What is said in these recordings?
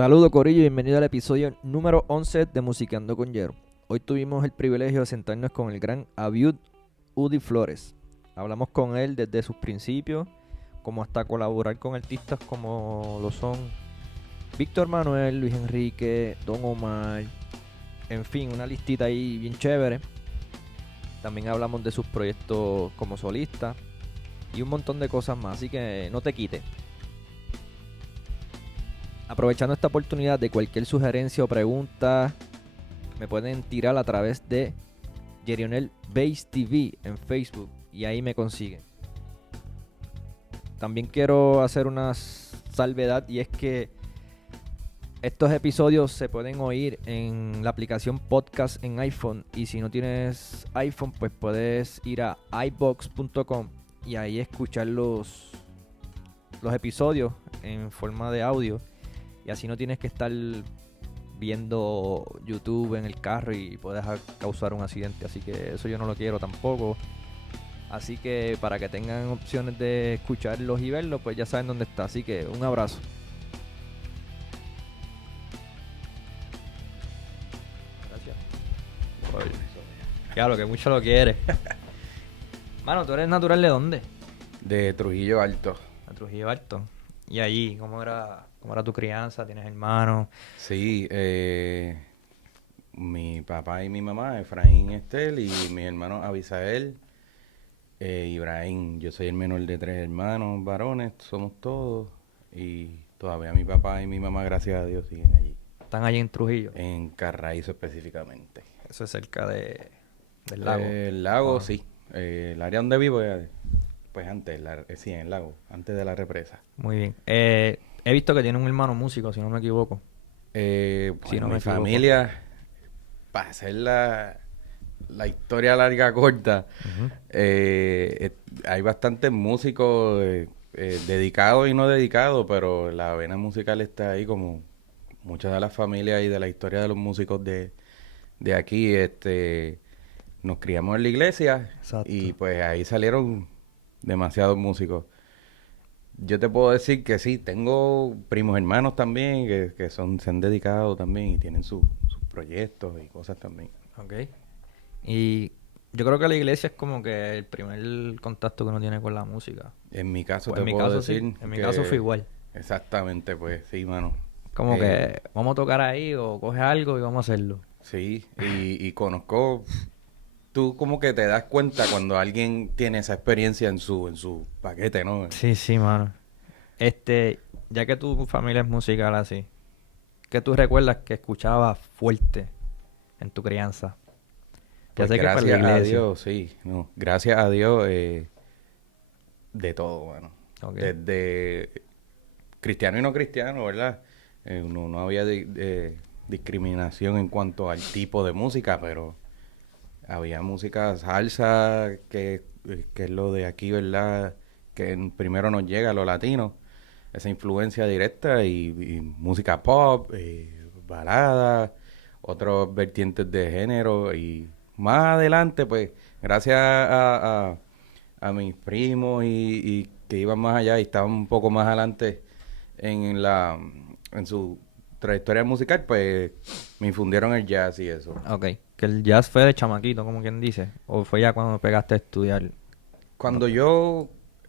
Saludos Corillo y bienvenido al episodio número 11 de Musicando con Jero. Hoy tuvimos el privilegio de sentarnos con el gran Abiud Udi Flores. Hablamos con él desde sus principios, como hasta colaborar con artistas como lo son Víctor Manuel, Luis Enrique, Don Omar, en fin, una listita ahí bien chévere. También hablamos de sus proyectos como solista y un montón de cosas más, así que no te quites. Aprovechando esta oportunidad, de cualquier sugerencia o pregunta me pueden tirar a través de Jerionel Bass TV en Facebook y ahí me consiguen. También quiero hacer una salvedad y es que estos episodios se pueden oír en la aplicación podcast en iPhone, y si no tienes iPhone pues puedes ir a ibox.com y ahí escuchar los episodios en forma de audio. Y así no tienes que estar viendo YouTube en el carro y puedes causar un accidente. Así que eso yo no lo quiero tampoco. Así que para que tengan opciones de escucharlos y verlos, pues ya saben dónde está. Así que un abrazo. Gracias. Claro, que mucho lo quieres. Mano, ¿tú eres natural de dónde? De Trujillo Alto. De Trujillo Alto. ¿Y allí cómo era tu crianza? ¿Tienes hermanos? Sí, mi papá y mi mamá, Efraín y Estel, y mis hermanos Abisael, Ibrahim. Yo soy el menor de 3 hermanos varones, somos todos. Y todavía mi papá y mi mamá, gracias a Dios, siguen allí. ¿Están allí en Trujillo? En Carraízo específicamente. Eso es cerca del lago. El lago, sí. El área donde vivo es... Pues antes, sí, en el lago, antes de la represa. Muy bien. He visto que tiene un hermano músico, si no me equivoco. Pues si no mi me equivoco. familia, para hacer la historia larga corta, hay bastantes músicos dedicados y no dedicados, pero la vena musical está ahí, como muchas de las familias y de la historia de los músicos de aquí. Nos criamos en la iglesia. Exacto. Y pues ahí salieron demasiados músicos. Yo te puedo decir que sí, tengo primos hermanos también que se han dedicado también y tienen sus proyectos y cosas también. Ok. Y yo creo que la iglesia es como que el primer contacto que uno tiene con la música. En mi caso Pues te en mi puedo caso decir sí. En mi caso fue igual. Exactamente, pues sí, mano. Como que vamos a tocar ahí o coge algo y vamos a hacerlo. Sí, y conozco... Tú como que te das cuenta cuando alguien tiene esa experiencia en su paquete, ¿no? Sí, mano. Ya que tu familia es musical así, ¿qué tú recuerdas que escuchabas fuerte en tu crianza? Ya Pues sé que para la gracias a iglesia. Dios, sí. No, gracias a Dios, de todo, bueno. Ok. Desde cristiano y no cristiano, ¿verdad? No había discriminación en cuanto al tipo de música, pero había música salsa, que es lo de aquí, ¿verdad? Que primero nos llega a lo latino, esa influencia directa, y música pop, balada, otros vertientes de género, y más adelante, pues, gracias a mis primos y que iban más allá y estaban un poco más adelante en su trayectoria musical, pues me infundieron el jazz y eso. Ok. Que el jazz fue de chamaquito, como quien dice. O fue ya cuando pegaste a estudiar. Cuando yo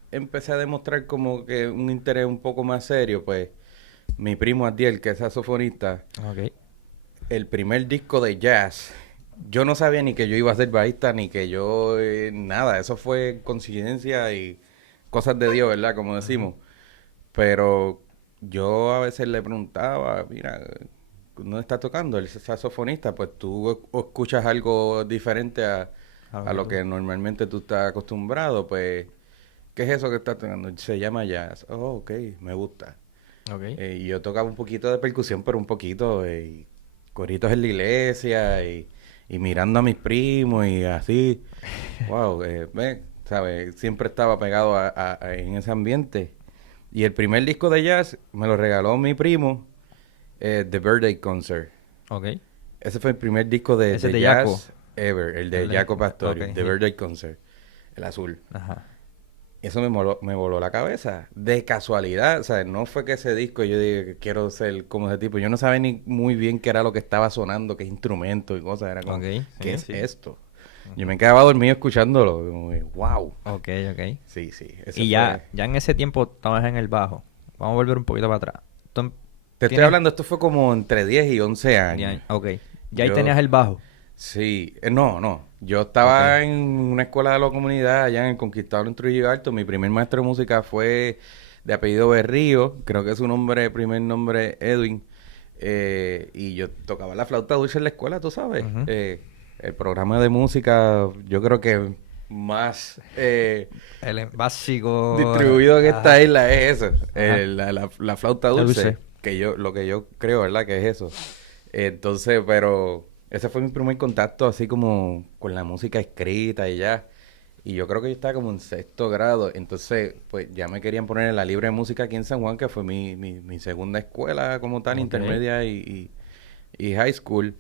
empecé a demostrar como que un interés un poco más serio, pues mi primo Adiel, que es saxofonista, Ok. el primer disco de jazz, yo no sabía ni que yo iba a ser bajista, ni que yo nada, eso fue coincidencia y cosas de Dios, ¿verdad? Como decimos. Pero yo a veces le preguntaba, mira, ¿dónde está tocando el saxofonista? Pues tú escuchas algo diferente a lo que normalmente tú estás acostumbrado, pues, ¿qué es eso que está tocando? Se llama jazz. Oh, ok, me gusta. Ok. Y yo tocaba un poquito de percusión, pero un poquito, y coritos en la iglesia, y mirando a mis primos, y así. Wow, ¿sabes? Siempre estaba pegado en ese ambiente. Y el primer disco de jazz me lo regaló mi primo, The Birthday Concert. Ok. Ese fue el primer disco de Ese de jazz Jaco. ever, el de El de- Jaco Pastorius, ok, The sí. Birthday Concert, el azul. Ajá. Eso me voló la cabeza. De casualidad, o sea, no fue que ese disco yo dije que quiero ser como ese tipo. Yo no sabía ni muy bien qué era lo que estaba sonando, qué instrumento y cosas. Era como, Ok, ¿qué sí, es sí. esto? Yo me quedaba dormido escuchándolo. Como que, wow. Ok, ok. Sí, sí. Ese Y fue... ya en ese tiempo estabas en el bajo. Vamos a volver un poquito para atrás. Tú Te estoy tienes... hablando, esto fue como entre 10 y 11 años. Ok. Ya ahí Yo, tenías el bajo. sí, no. Yo Ok. estaba en una escuela de la comunidad allá en el Conquistador en Trujillo Alto. Mi primer maestro de música fue de apellido Berrío. Creo que su nombre, primer nombre, Edwin. Y yo tocaba la flauta dulce en la escuela, tú sabes. Ujú. El programa de música, yo creo que más El básico. distribuido en esta Ajá. isla es eso. Ajá. La flauta La dulce. dulce. Lo que yo creo, ¿verdad? Que es eso. Entonces, pero ese fue mi primer contacto así como con la música escrita y ya. Y yo creo que yo estaba como en sexto grado. Entonces, pues ya me querían poner en la libre de música aquí en San Juan, que fue mi segunda escuela como tal, Ok. intermedia y high school.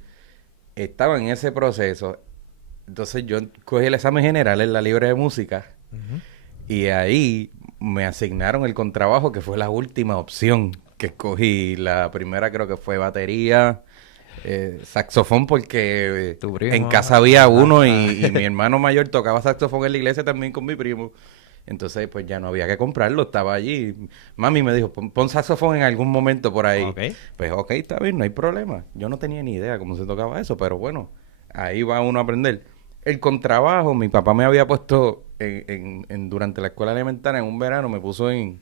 Estaba en ese proceso. Entonces yo cogí el examen general en la libre de música Ujú. y ahí me asignaron el contrabajo, que fue la última opción que escogí. La primera creo que fue batería, saxofón, porque Tu en primo. casa había Ajá. uno Ajá. y mi hermano mayor tocaba saxofón en la iglesia también con mi primo. Entonces, pues ya no había que comprarlo, estaba allí. Mami me dijo, pon saxofón en algún momento por ahí. Ok. Pues ok, está bien, no hay problema. Yo no tenía ni idea cómo se tocaba eso, pero bueno, ahí va uno a aprender. El contrabajo, mi papá me había puesto durante la escuela elemental en un verano, me puso en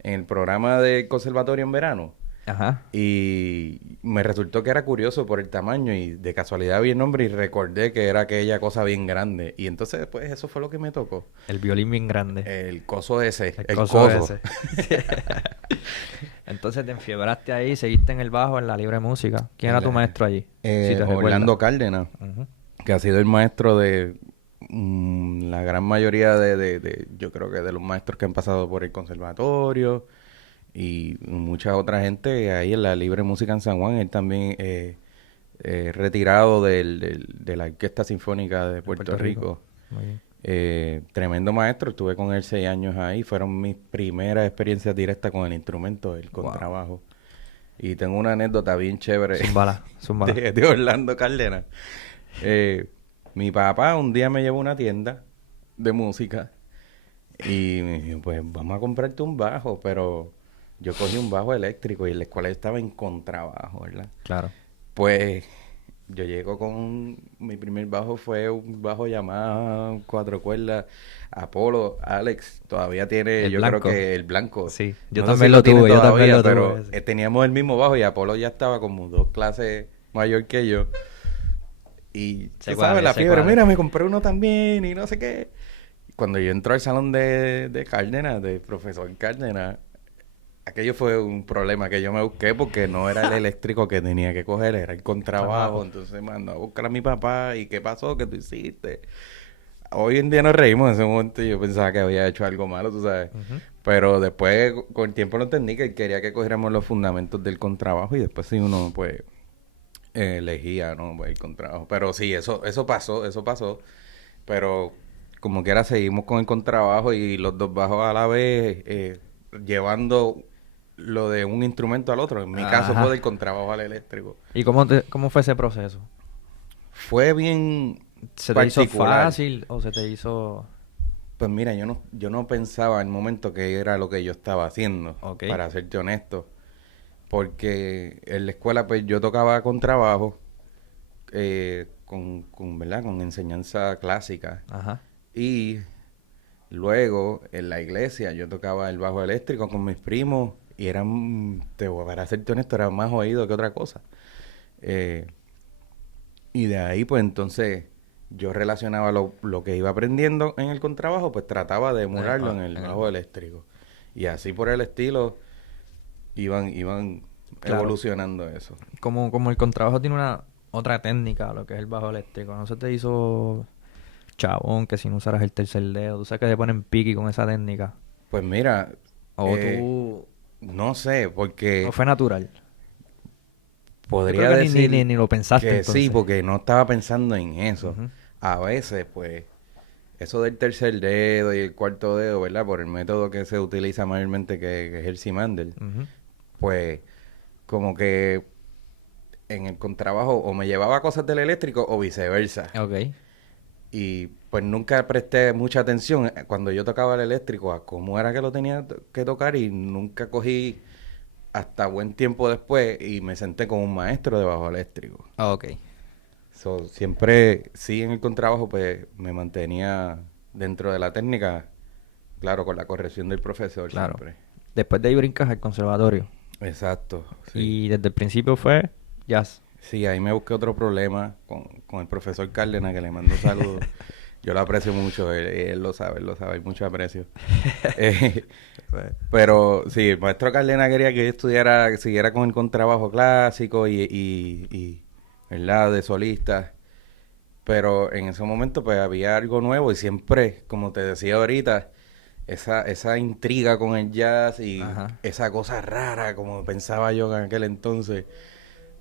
el programa de conservatorio en verano. Ajá. Y me resultó que era curioso por el tamaño y de casualidad vi el nombre y recordé que era aquella cosa bien grande. Y entonces, pues, eso fue lo que me tocó. El violín bien grande. El coso ese, El el coso coso. ese. Entonces te enfiebraste ahí, seguiste en el bajo, en la libre música. ¿Quién En era tu la- maestro allí? Si te recuerdas. Orlando Cárdenas, Ujú. que ha sido el maestro de la gran mayoría yo creo que de los maestros que han pasado por el conservatorio y mucha otra gente ahí en la libre música en San Juan. Él también retirado de la Orquesta Sinfónica de De Puerto Puerto Rico. Rico. Muy bien. Tremendo maestro, estuve con él 6 años ahí. Fueron mis primeras experiencias directas con el instrumento, el Wow. contrabajo. Y tengo una anécdota bien chévere Zúmbala, zúmbala. de Orlando Cárdenas. Eh, Mi papá un día me llevó a una tienda de música y me dijo, pues vamos a comprarte un bajo, pero yo cogí un bajo eléctrico y en la escuela yo estaba en contrabajo, ¿verdad? Claro. Pues yo llego mi primer bajo fue un bajo Yamaha, 4 cuerdas, Apolo, Alex, todavía tiene, El yo creo blanco. que el blanco. Sí, yo No sé si también lo lo tiene tuve, yo también todavía, lo pero tuve. Ese. teníamos el mismo bajo y Apolo ya estaba como 2 clases mayor que yo. Y Sé tú cuál sabes, es, la sé fiebre, cuál es. mira, me compré uno también y no sé qué. Cuando yo entro al salón de Cárdenas, de profesor Cárdenas, aquello fue un problema que yo me busqué porque no era el eléctrico que tenía que coger, era el contrabajo. Trabajo. Entonces me mandó a buscar a mi papá y ¿qué pasó? ¿Qué tú hiciste? Hoy en día nos reímos en ese momento y yo pensaba que había hecho algo malo, tú sabes. Ujú. Pero después, con el tiempo lo entendí que él quería que cogiéramos los fundamentos del contrabajo y después sí uno, pues, elegía, ¿no? Pues, el contrabajo. Pero sí, eso pasó, eso pasó. Pero como quiera seguimos con el contrabajo y los dos bajos a la vez, llevando lo de un instrumento al otro. En mi caso fue Ajá. del contrabajo al eléctrico. ¿Y cómo fue ese proceso? Fue bien ¿Se te hizo particular. fácil o se te hizo...? Pues mira, yo no pensaba en el momento que era lo que yo estaba haciendo, Ok. para serte honesto. Porque en la escuela pues yo tocaba contrabajo, ¿verdad? Con enseñanza clásica. Ajá. Y luego, en la iglesia, yo tocaba el bajo eléctrico con mis primos y para serte honesto, era más oído que otra cosa. Eh, y de ahí, pues entonces, yo relacionaba lo que iba aprendiendo en el contrabajo, pues trataba de emularlo en el bajo eléctrico. Y así por el estilo, iban Claro. evolucionando eso. Como el contrabajo tiene una otra técnica, lo que es el bajo eléctrico. ¿No se te hizo chabón que si no usaras el tercer dedo? Tú sabes que se ponen piqui con esa técnica. Pues mira, O eh, tú... no sé, porque ¿O fue natural? Yo creo podría que ni decir lo pensaste que sí, entonces. porque no estaba pensando en eso. Ujú. A veces, pues, eso del tercer dedo y el cuarto dedo, ¿verdad? Por el método que se utiliza mayormente, que es el Simandel, Ujú. pues como que en el contrabajo o me llevaba cosas del eléctrico o viceversa. Ok. Y pues nunca presté mucha atención cuando yo tocaba el eléctrico a cómo era que lo tenía que tocar y nunca cogí hasta buen tiempo después y me senté con un maestro de bajo eléctrico. Ok. So, siempre, sí, en el contrabajo, pues me mantenía dentro de la técnica, claro, con la corrección del profesor Claro. siempre. Después de ahí brincas al conservatorio. Exacto, sí. Y desde el principio fue jazz. Sí, ahí me busqué otro problema con el profesor Cárdenas, que le mando saludos. Yo lo aprecio mucho, él lo sabe, hay mucho aprecio. Eh, pero sí, el maestro Cárdenas quería que yo estudiara, que siguiera con el contrabajo clásico ¿verdad? De solista. Pero en ese momento pues había algo nuevo y siempre, como te decía ahorita, esa intriga con el jazz y Ajá. esa cosa rara, como pensaba yo en aquel entonces,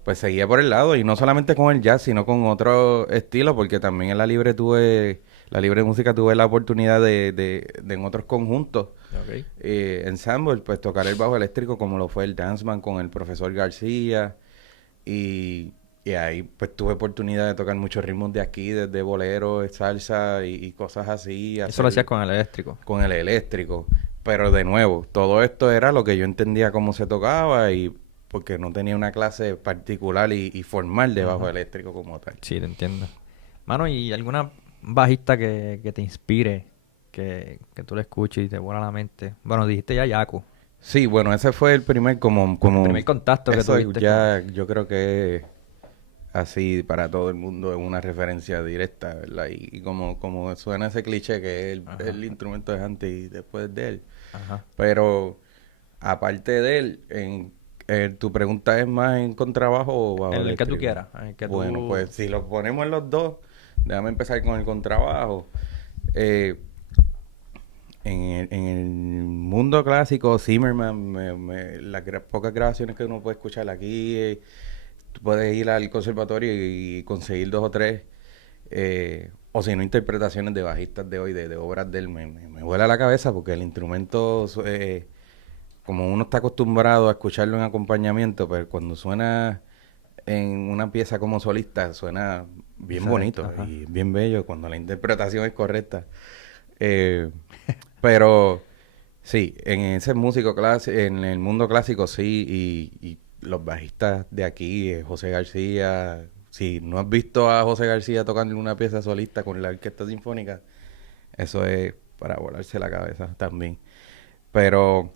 pues seguía por el lado. Y no solamente con el jazz, sino con otro estilo, porque también en la libre de música tuve la oportunidad de en otros conjuntos, Ok. ensemble, pues tocar el bajo eléctrico como lo fue el Dance Band con el profesor García. Y, y ahí pues tuve oportunidad de tocar muchos ritmos de aquí, desde bolero, salsa y cosas así, Eso lo hacías hacer con el eléctrico. con el eléctrico. Pero de nuevo, todo esto era lo que yo entendía cómo se tocaba y porque no tenía una clase particular y formal de bajo Ujú. eléctrico como tal. Sí, te entiendo. Mano, ¿y alguna bajista que te inspire? Que tú le escuches y te vuela la mente. Bueno, dijiste ya Yaku. Sí, bueno, ese fue el primer El primer contacto que eso tuviste con... ya yo creo que así para todo el mundo es una referencia directa, ¿verdad? Y como suena ese cliché que Ajá. el instrumento es antes y después de él. Ajá. Pero aparte de él, tu pregunta es más en contrabajo o bajo En el que tú eléctrico. quieras. En el que Bueno, tú... pues si los ponemos en los dos, déjame empezar con el contrabajo. Eh, en el mundo clásico, Zimmerman, las pocas grabaciones que uno puede escuchar aquí, tú puedes ir al conservatorio y conseguir dos o tres, o si no, interpretaciones de bajistas de hoy, de obras de él, me vuela la cabeza porque el instrumento, como uno está acostumbrado a escucharlo en acompañamiento, pero cuando suena en una pieza como solista, suena bien Diferente. bonito Ajá. y bien bello cuando la interpretación es correcta. Eh, pero sí, en ese músico clásico, en el mundo clásico sí, y los bajistas de aquí, José García, si no has visto a José García tocando una pieza solista con la orquesta sinfónica, eso es para volarse la cabeza también. Pero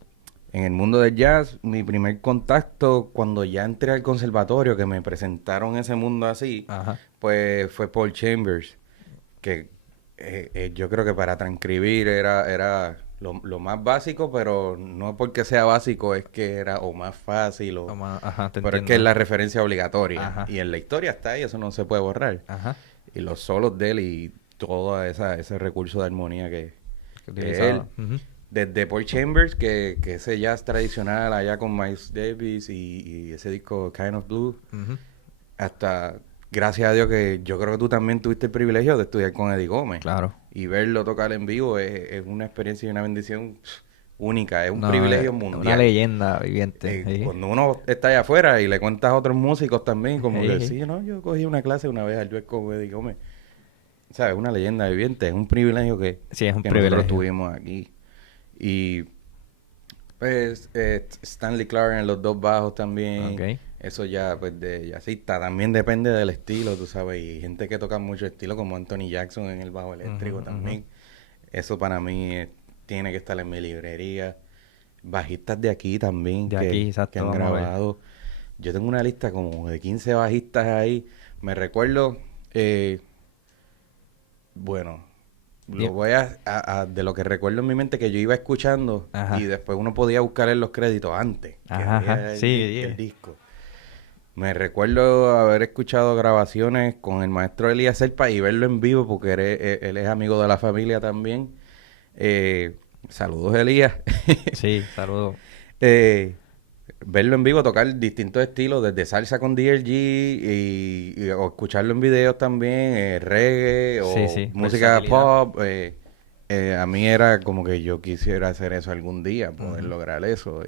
en el mundo del jazz, mi primer contacto cuando ya entré al conservatorio, que me presentaron ese mundo así, Ajá. pues fue Paul Chambers, que yo creo que para transcribir era lo más básico, pero no porque sea básico es que era o más fácil, Ajá, te pero es que es entiendo. la referencia obligatoria. Ajá. Y en la historia está ahí, eso no se puede borrar. Ajá. Y los solos de él y todo ese recurso de armonía Que que él, utilizaba. Ujú. desde Paul Chambers, que ese jazz tradicional allá con Miles Davis y ese disco Kind of Blue, Ujú. hasta, gracias a Dios que yo creo que tú también tuviste el privilegio de estudiar con Eddie Gómez. Claro. Y verlo tocar en vivo es una experiencia y una bendición única, es un No, privilegio una mundial. leyenda viviente. Sí. Cuando uno está allá afuera y le cuentas a otros músicos también, como Sí, que sí. sí, no, yo cogí una clase una vez al duet con Eddie Gómez. ¿Sabes? Una leyenda viviente, es un privilegio Sí, es un que nosotros privilegio. tuvimos aquí. Y pues Stanley Clark en los dos bajos también. Ok. Eso ya, pues de jazzista. También depende del estilo, tú sabes. Y gente que toca mucho estilo, como Anthony Jackson en el bajo Ujú, eléctrico ujú. también. Eso para mí tiene que estar en mi librería. Bajistas de aquí también De aquí, que exacto, han vamos a ver. grabado. Yo tengo una lista como de 15 bajistas ahí. Me recuerdo, bueno, lo Bien. voy de lo que recuerdo en mi mente que yo iba escuchando y Ajá. después uno podía buscar en los créditos antes que Ajá, ajá. había Sí, el sí. disco. Me recuerdo haber escuchado grabaciones con el maestro Elías Serpa y verlo en vivo porque él es amigo de la familia también. Saludos, Elías. Sí, saludos. Eh, verlo en vivo, tocar distintos estilos, desde salsa con DLG o escucharlo en videos también, reggae o Sí, música versatilidad. pop. A mí era como que yo quisiera hacer eso algún día, poder Ujú. lograr eso.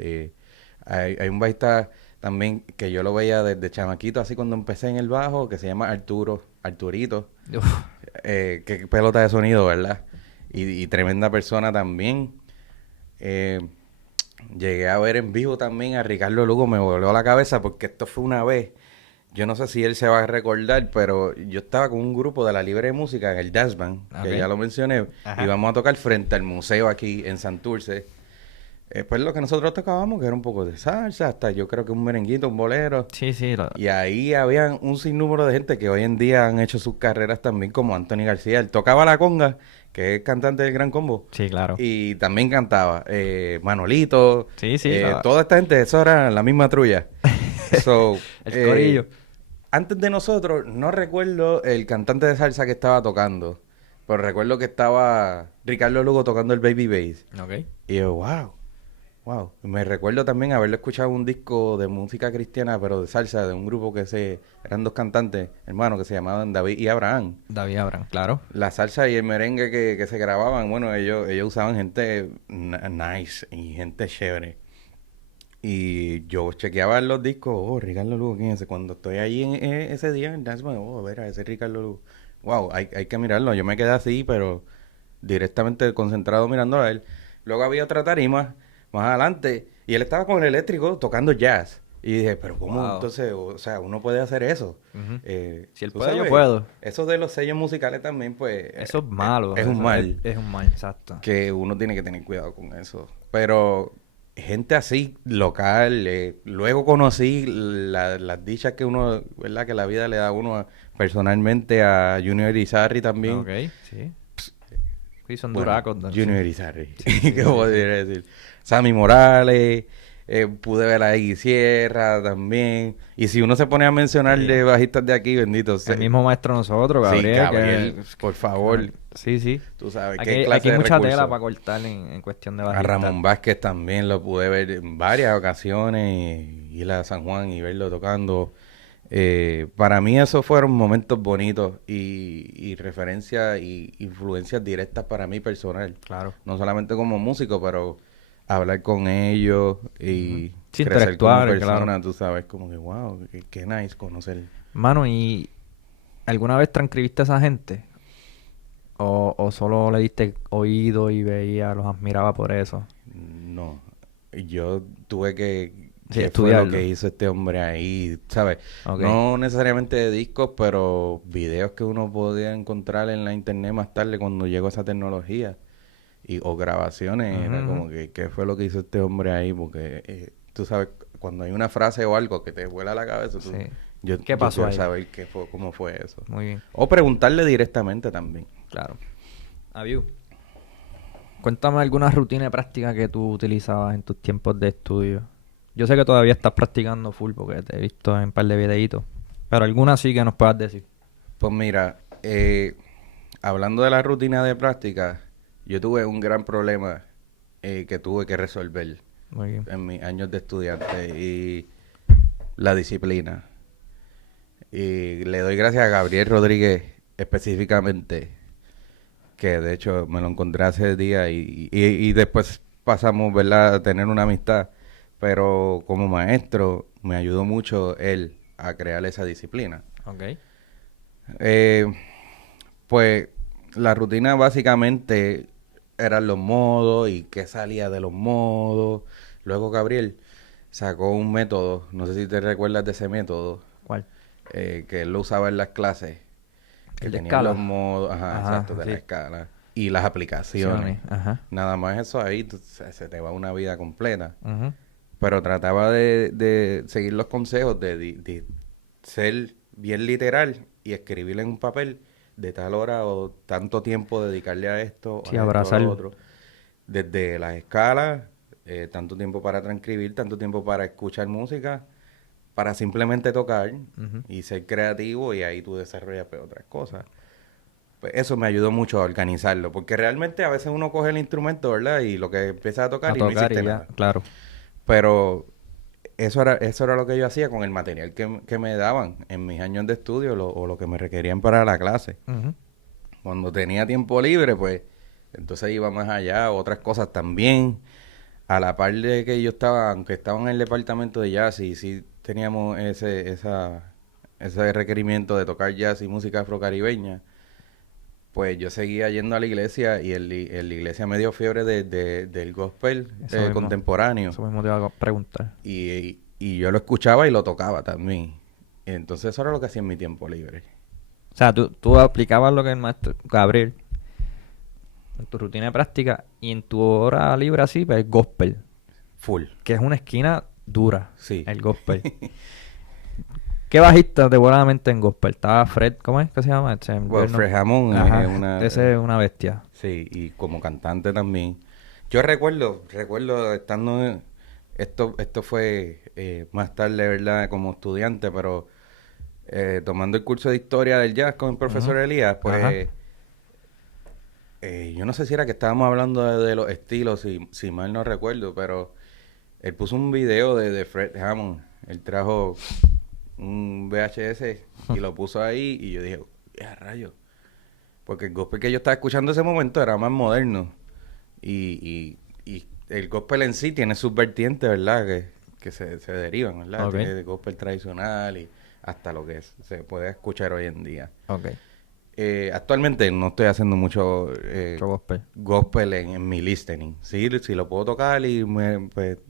Hay un bajista también que yo lo veía desde chamaquito, así cuando empecé en el bajo, que se llama Arturito. Uf, Qué pelota de sonido, ¿verdad? Y tremenda persona también. Eh, Llegué a ver en vivo también a Ricardo Lugo, me voló la cabeza porque esto fue una vez. Yo no sé si él se va a recordar, pero yo estaba con un grupo de la Libre Música en el Jazz Band, que ya ok. lo mencioné, y Ajá. vamos a tocar frente al museo aquí en Santurce. Pues lo que nosotros tocábamos, que era un poco de salsa, hasta yo creo que un merenguito, un bolero. Sí, Y ahí habían un sinnúmero de gente que hoy en día han hecho sus carreras también, como Anthony García. Él tocaba la conga, que es cantante del Gran Combo, sí, claro. y también cantaba. Manolito, Sí, toda esta gente, eso era la misma trulla. So, el corillo. antes de nosotros, no recuerdo el cantante de salsa que estaba tocando, pero recuerdo que estaba Ricardo Lugo tocando el baby bass. Ok. Y yo, wow. Wow, me recuerdo también haberlo escuchado en un disco de música cristiana, pero de salsa, de un grupo eran dos cantantes, hermanos, que se llamaban David y Abraham. David Abraham, claro. La salsa y el merengue que se grababan, bueno, ellos usaban gente nice y gente chévere. Y yo chequeaba los discos, Ricardo Lugo, ¿quién es ese? Cuando estoy ahí ese día en Dance Band, a ver, ese Ricardo Lugo. Wow, hay que mirarlo. Yo me quedé así, pero directamente concentrado mirándolo a él. Luego había otra tarima más adelante y él estaba con el eléctrico tocando jazz. Y dije, pero ¿cómo Wow. entonces, o sea, uno puede hacer eso? Ujú. Si él Tú puede, yo sabes, puedo. eso de los sellos musicales también, pues, Eso es malo. es un Eso mal es un mal, exacto. que uno tiene que tener cuidado con eso. Pero gente así, local, luego conocí las dichas que uno, ¿verdad? Que la vida le da a uno personalmente a Junior Irizarry también. Ok, sí. Sí, son Bueno, duracos, ¿no? Sí. Junior Irizarry, Sí, ¿qué sí, sí. podría decir? Sammy Morales, pude ver a Iggy Sierra también. Y si uno se pone a mencionar Sí. de bajistas de aquí, bendito El mismo maestro de nosotros, Sí, Gabriel, Gabriel, por favor, sí. tú sabes Aquí, qué aquí clase hay de mucha tela recursos. para cortar en cuestión de A bajista. Ramón Vázquez también lo pude ver en varias ocasiones, ir a San Juan y verlo tocando. Para mí esos fueron momentos bonitos y referencias y influencias directas para mí personal. Claro. No solamente como músico, pero hablar con ellos Ujú. y Sí, crecer como intelectual, claro. persona, tú sabes, como que wow, qué nice conocer. Mano, ¿y alguna vez transcribiste a esa gente? ¿O solo le diste oído y veía, los admiraba por eso? No, yo tuve que, Sí, ¿qué fue lo que estudiarlo. hizo este hombre ahí? ¿Sabes? Ok. No necesariamente de discos, pero videos que uno podía encontrar en la internet más tarde cuando llegó esa tecnología. O grabaciones, Ujú, era ujú. como que, ¿qué fue lo que hizo este hombre ahí? Porque tú sabes, cuando hay una frase o algo que te vuela la cabeza, Sí. ¿Qué yo pasó quiero ahí? saber qué fue, cómo fue eso. Muy bien, O preguntarle directamente también. claro. Aviu, cuéntame alguna rutina y práctica que tú utilizabas en tus tiempos de estudio. Yo sé que todavía estás practicando full porque te he visto en un par de videitos, pero alguna sí que nos puedas decir. Pues mira, hablando de la rutina de práctica, yo tuve un gran problema que tuve que resolver Muy bien. en mis años de estudiante y la disciplina. Y le doy gracias a Gabriel Rodríguez específicamente, que de hecho me lo encontré hace día y después pasamos, ¿verdad?, a tener una amistad. Pero como maestro me ayudó mucho él a crear esa disciplina. Ok. Eh, Pues la rutina básicamente eran los modos y qué salía de los modos. Luego Gabriel sacó un método, no sé si te recuerdas de ese método, ¿Cuál? que él lo usaba en las clases, que El de tenían los escala. modos, ajá, Ajá, exacto, de la sí. escala y las aplicaciones. Ajá. Nada más eso ahí, se te va una vida completa. Ujú. Pero trataba de seguir los consejos de ser bien literal y escribirle en un papel de tal hora o tanto tiempo dedicarle Sí, a esto, a lo abrazarlo. otro. Desde las escalas, tanto tiempo para transcribir, tanto tiempo para escuchar música, para simplemente tocar Ujú. y ser creativo y ahí tú desarrollas pues, otras cosas. Pues eso me ayudó mucho a organizarlo, porque realmente a veces uno coge el instrumento, ¿verdad? Y lo que empieza a A tocar y no tocar hiciste y ya, nada. claro. Pero eso era lo que yo hacía con el material que me daban en mis años de estudio o lo que me requerían para la clase. Ujú. Cuando tenía tiempo libre, pues entonces iba más allá, otras cosas también. A la par de que yo estaba, aunque estaba en el departamento de jazz y sí teníamos ese requerimiento de tocar jazz y música afrocaribeña, pues yo seguía yendo a la iglesia y en la iglesia me dio fiebre del gospel Eso mismo. contemporáneo. Eso mismo te iba a preguntar. Y yo lo escuchaba y lo tocaba también. Y entonces eso era lo que hacía en mi tiempo libre. O sea, tú aplicabas lo que el maestro Gabriel en tu rutina de práctica y en tu hora libre así, pues gospel, Full. que es una esquina dura, Sí. el gospel. ¿Qué bajista te volaba la mente en gospel? Estaba Fred, ¿cómo es que se llama? Bueno, Fred Hammond Ajá, es una... ese es una bestia. Sí, y como cantante también. Yo recuerdo estando... Esto fue más tarde, ¿verdad? Como estudiante, pero tomando el curso de historia del jazz con el profesor Ujú. Elías, Ajá. pues... yo no sé si era que estábamos hablando de los estilos, si mal no recuerdo, pero él puso un video de Fred Hammond. Él trajo un VHS y lo puso ahí y yo dije, ¡ya rayos! Porque el gospel que yo estaba escuchando en ese momento era más moderno. Y el gospel en sí tiene sus vertientes, ¿verdad? Que se derivan, ¿verdad? Ok. Tiene el gospel tradicional y hasta lo que se puede escuchar hoy en día. Ok. Actualmente no estoy haciendo mucho Mucho gospel. gospel en mi listening. Sí, si lo puedo tocar y pues,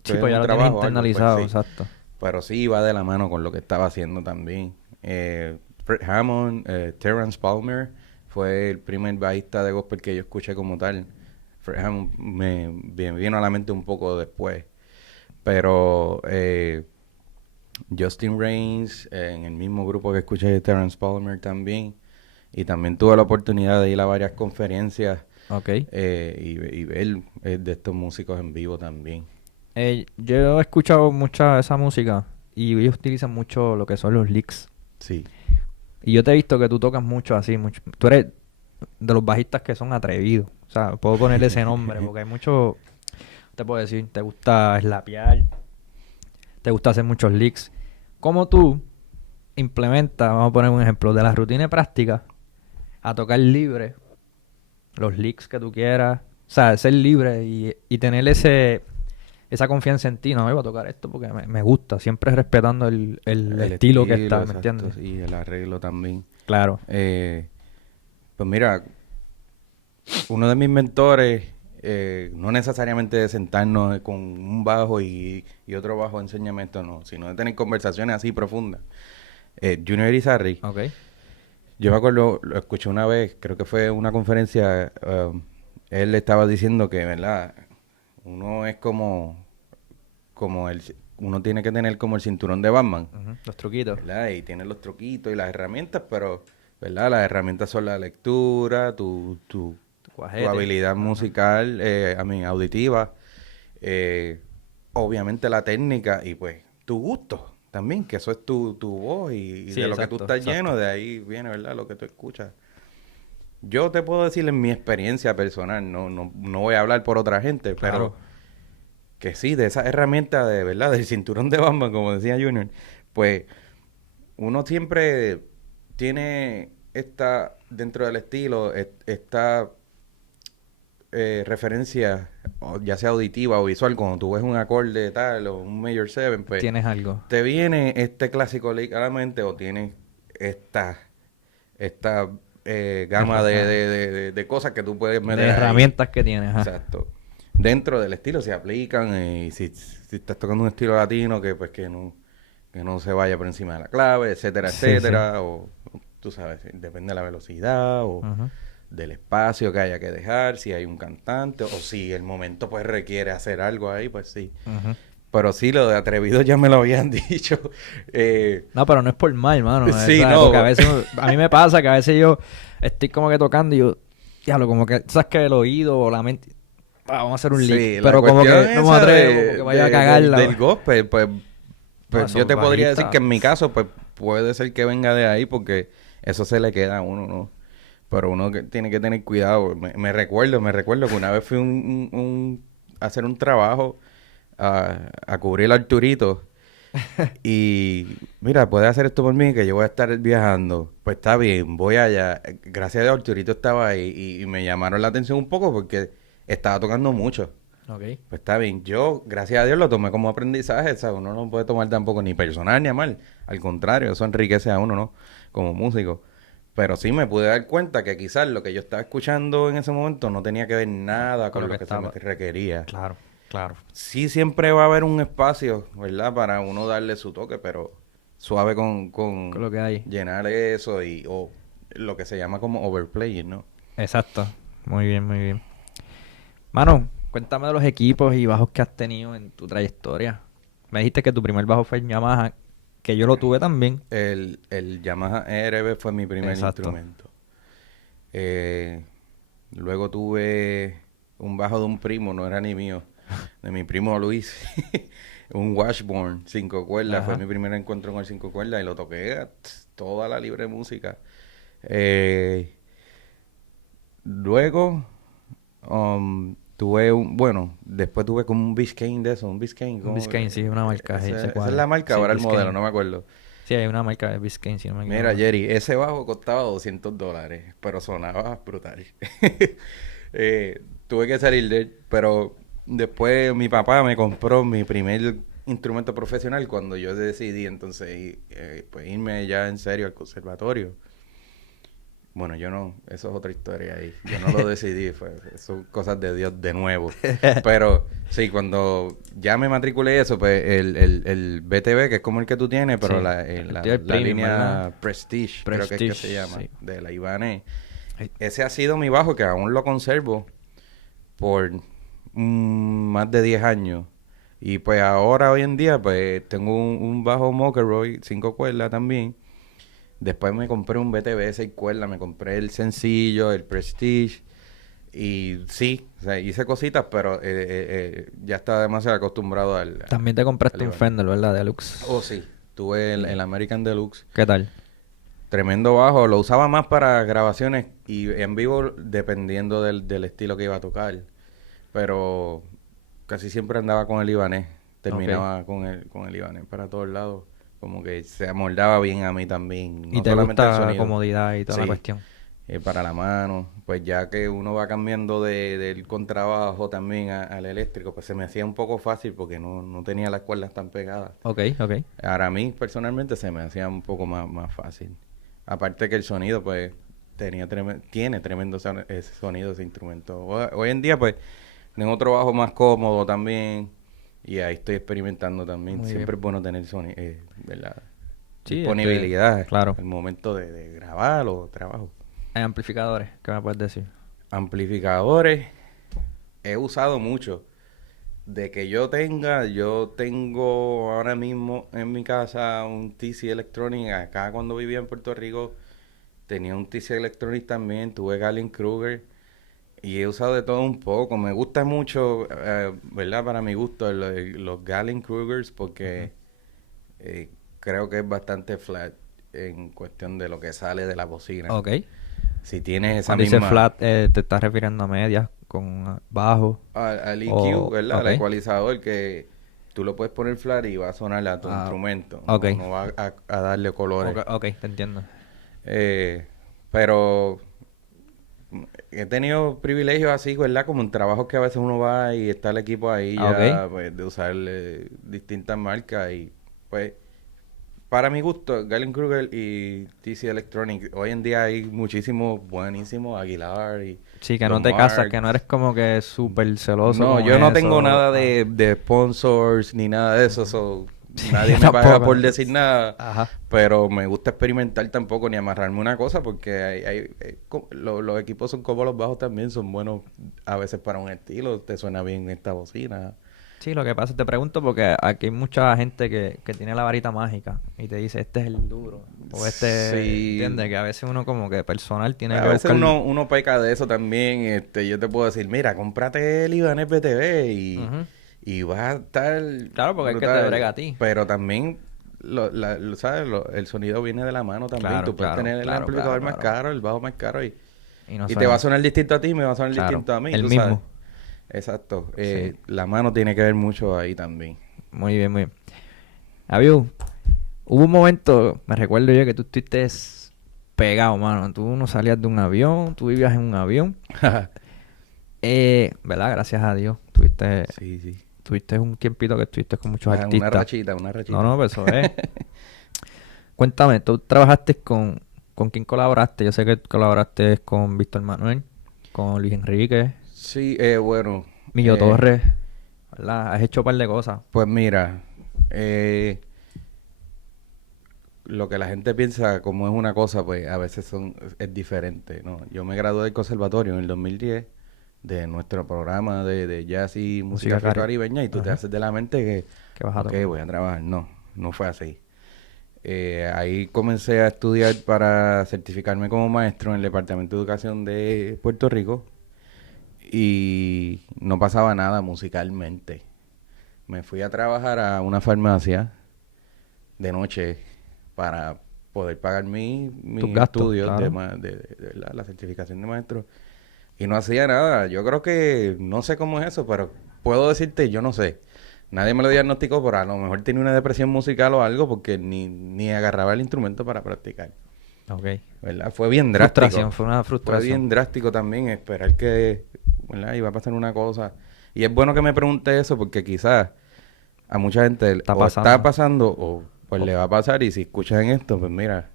Sí, estoy pues en ya un lo tienes trabajo o algo, pues internalizado, sí. exacto. Pero sí va de la mano con lo que estaba haciendo también. Fred Hammond, Terrence Palmer fue el primer bajista de gospel que yo escuché como tal. Fred Hammond me vino a la mente un poco después. Pero Justin Raines, en el mismo grupo que escuché de Terrence Palmer también. Y también tuve la oportunidad de ir a varias conferencias Ok. y ver de estos músicos en vivo también. Yo he escuchado mucha esa música y ellos utilizan mucho lo que son los licks. Sí. Y yo te he visto que tú tocas mucho así, mucho. Tú eres de los bajistas que son atrevidos. O sea, puedo ponerle ese nombre porque hay mucho, te puedo decir, te gusta slapear, te gusta hacer muchos licks. ¿Cómo tú implementas, vamos a poner un ejemplo, de la rutina de práctica a tocar libre los licks que tú quieras? O sea, ser libre y tener esa confianza en ti. No, me voy a tocar esto porque me gusta. Siempre respetando el estilo que está, ¿me exacto, entiendes? y el arreglo también. Claro. Pues mira, uno de mis mentores, no necesariamente de sentarnos con un bajo y otro bajo, enséñame esto, no, sino de tener conversaciones así profundas. Junior Irizarry, Ok. yo me acuerdo, lo escuché una vez, creo que fue una conferencia, él estaba diciendo que, ¿verdad? Uno es uno tiene que tener como el cinturón de Batman, Ujú. Los truquitos. ¿verdad? Y tiene los truquitos y las herramientas, pero, ¿verdad? Las herramientas son la lectura, tu Cuajete. habilidad Ajá. musical, auditiva, obviamente la técnica y pues tu gusto también, que eso es tu voz y Sí, de lo que exacto, tú estás exacto. lleno, de ahí viene, ¿verdad? Lo que tú escuchas. Yo te puedo decir en mi experiencia personal, no voy a hablar por otra gente, pero Claro. que sí, de esa herramienta de, ¿verdad? Del cinturón de Batman, como decía Junior, pues uno siempre tiene dentro del estilo, esta referencia, ya sea auditiva o visual, cuando tú ves un acorde tal o un major 7, pues Tienes algo. te viene este clásico lick a la mente o tienes esta gama Ajá. de cosas que tú puedes meter De ahí. herramientas que tienes. Ajá. Exacto. Dentro del estilo se aplican y si estás tocando un estilo latino que pues que no se vaya por encima de la clave, etcétera, Sí, etcétera, o tú sabes, depende de la velocidad o Ujú. del espacio que haya que dejar, si hay un cantante o si el momento pues requiere hacer algo ahí, pues sí. Ujú. Pero sí, lo de atrevido ya me lo habían dicho. No, pero no es por mal, mano. Sí, ¿sabes? no. Porque a veces, a mí me pasa que a veces yo estoy como que tocando y yo, diablo, como que, sabes que el oído o la mente, vamos a hacer un lick. Sí, la Pero como cuestión que no me esa atrevo porque vaya a cagarla. del gospel, pues No, yo te podría decir bajista. que en mi caso, pues puede ser que venga de ahí porque eso se le queda a uno, ¿no? Pero uno que tiene que tener cuidado. Me recuerdo que una vez fui a hacer un trabajo a cubrir el Arturito Y mira, puedes hacer esto por mí, que yo voy a estar viajando. Pues está bien, voy allá. Gracias a Dios, Arturito estaba ahí y me llamaron la atención un poco porque estaba tocando mucho. Ok. Pues está bien, yo, gracias a Dios, lo tomé como aprendizaje, ¿sabes? Uno no puede tomar tampoco ni personal ni a mal. Al contrario, eso enriquece a uno, ¿no? Como músico. Pero sí me pude dar cuenta que quizás lo que yo estaba escuchando en ese momento no tenía que ver nada con lo que se me estaba. requería. Claro, claro. Sí siempre va a haber un espacio, ¿verdad? Para uno darle su toque, pero suave Con lo que hay. llenar eso o lo que se llama como overplaying, ¿no? Exacto. Muy bien, muy bien. Mano, cuéntame de los equipos y bajos que has tenido en tu trayectoria. Me dijiste que tu primer bajo fue el Yamaha, que yo lo tuve también. El Yamaha ERB fue mi primer Exacto. instrumento. Luego tuve un bajo de un primo, no era ni mío, de mi primo Luis. Un Washburn, 5 cuerdas. Fue Ajá. mi primer encuentro con el 5 cuerdas y lo toqué toda la libre música. Luego después tuve como un Biscayne de eso, un Biscayne. Un Biscayne, sí, una marca. Sí, sé Esa cuál es es. la marca, Sí, ahora el modelo, Biscayne. no me acuerdo. Sí, hay una marca de Biscayne, si no me Mira, equivoco. Jerry, ese bajo costaba $200, pero sonaba brutal. Tuve que salir de él, pero después mi papá me compró mi primer instrumento profesional cuando yo decidí entonces pues irme ya en serio al conservatorio. Bueno, yo no, eso es otra historia ahí. Yo no lo decidí, son cosas de Dios de nuevo. Pero sí, cuando ya me matriculé eso, pues el BTV, que es como el que tú tienes, pero Sí, la el premium, línea ¿verdad? Prestige, creo que es que se Prestige, llama, sí. de la Ibanez. Ay, Ese ha sido mi bajo, que aún lo conservo por más de 10 años. Y pues ahora, hoy en día, pues tengo un bajo Mockeroy, 5 cuerdas también. Después me compré un BTV 6 cuerdas, me compré el sencillo, el Prestige. Y sí, o sea, hice cositas, pero ya estaba demasiado acostumbrado también te compraste al un Ibanez. Fender, ¿verdad? Deluxe. Oh, sí, tuve el American Deluxe. ¿Qué tal? Tremendo bajo, lo usaba más para grabaciones y en vivo dependiendo del estilo que iba a tocar. Pero casi siempre andaba con el Ibanez, Ok. terminaba con el Ibanez para todos lados. Como que se amoldaba bien a mí también, ¿Y no te solamente el gusta la sonido. comodidad y toda la Sí, cuestión? para la mano, pues ya que uno va cambiando del contrabajo también al eléctrico, pues se me hacía un poco fácil porque no tenía las cuerdas tan pegadas. Ok, ok. Ahora a mí personalmente se me hacía un poco más fácil. Aparte que el sonido, pues, tiene tremendo ese sonido, ese instrumento. Hoy en día, pues, tengo otro bajo más cómodo también. Y ahí estoy experimentando también. Muy Siempre bien. es bueno tener sonido, ¿verdad? Sí, Disponibilidad claro. al momento de grabar o trabajo. Hay amplificadores, ¿qué me puedes decir? Amplificadores, he usado mucho. Yo tengo ahora mismo en mi casa un TC Electronic. Acá cuando vivía en Puerto Rico tenía un TC Electronic también, tuve Gallien-Kruger y he usado de todo un poco. Me gusta mucho, ¿verdad? Para mi gusto, los Gallien-Krugers porque creo que es bastante flat en cuestión de lo que sale de la bocina. Ok. Si tienes esa Cuando dices misma... flat, te estás refiriendo a medias con bajo. al EQ, O, ¿verdad? ok. Al ecualizador que tú lo puedes poner flat y va a sonar a tu Ah, instrumento. ok. No va a darle colores. Ok, ok, te entiendo. Pero he tenido privilegios así, ¿verdad? Como en trabajos que a veces uno va y está el equipo ahí Ah, ya, ok. pues, de usar distintas marcas y, pues, para mi gusto, Gallien-Kruger y TC Electronic, hoy en día hay muchísimos buenísimos, Aguilar y Sí, que no Don te casas, que Marks. no eres como que súper celoso No, con yo no tengo eso. nada Ah. de sponsors ni nada de eso, Sí, nadie yo me paga tampoco, por ¿no? decir nada, Ajá. pero me gusta experimentar tampoco ni amarrarme una cosa porque los equipos son como los bajos también, son buenos a veces para un estilo, te suena bien esta bocina. Sí, lo que pasa, te pregunto porque aquí hay mucha gente que tiene la varita mágica y te dice, este es el duro. O este, Sí, ¿entiendes? Que a veces uno como que personal tiene a que veces buscar... uno peca de eso también, yo te puedo decir, mira, cómprate el Ibanez BTV Ujú. y vas a estar Claro, porque es que te brega brutal. a ti. Pero también, ¿sabes? El sonido viene de la mano también. Claro, Tú puedes claro, tener el claro, claro, amplificador más claro. caro, el bajo más caro Y no y te va a suena. sonar distinto a ti, me va a sonar Claro, distinto a mí, el tú sabes. mismo. Exacto. Sí, La mano tiene que ver mucho ahí también. muy bien, muy bien. Hubo un momento, me recuerdo yo, que tú estuviste pegado, mano. Tú no salías de un avión, tú vivías en un avión. ¿Verdad? Gracias a Dios. Sí, sí. Tuviste un tiempito que estuviste con muchos artistas. Una rachita. No, pues eso es. Cuéntame, ¿tú trabajaste con quién colaboraste? Yo sé que colaboraste con Víctor Manuel, con Luis Enrique, Sí, bueno. Millo Torres, ¿verdad? Has hecho un par de cosas. Pues mira, lo que la gente piensa como es una cosa, pues a veces es diferente, ¿no? Yo me gradué del conservatorio en el 2010 de nuestro programa de jazz y música afrocaribeña y tú te Ajá. haces de la mente ¿Qué vas a ok, tocar? voy a trabajar. No fue así. Ahí comencé a estudiar para certificarme como maestro en el Departamento de Educación de Puerto Rico y no pasaba nada musicalmente. Me fui a trabajar a una farmacia de noche para poder pagar mis gastos, estudios claro. de la certificación de maestro. Y no hacía nada. Yo creo que, no sé cómo es eso, pero puedo decirte, yo no sé. Nadie me lo diagnosticó, pero a lo mejor tenía una depresión musical o algo porque ni agarraba el instrumento para practicar. Ok. ¿Verdad? Fue bien drástico. Fue una Fue frustración. bien drástico también esperar que, ¿verdad? Iba a pasar una cosa. Y es bueno que me pregunte eso porque quizás a mucha gente está pasando o pues le va a pasar y si escuchan esto, pues mira,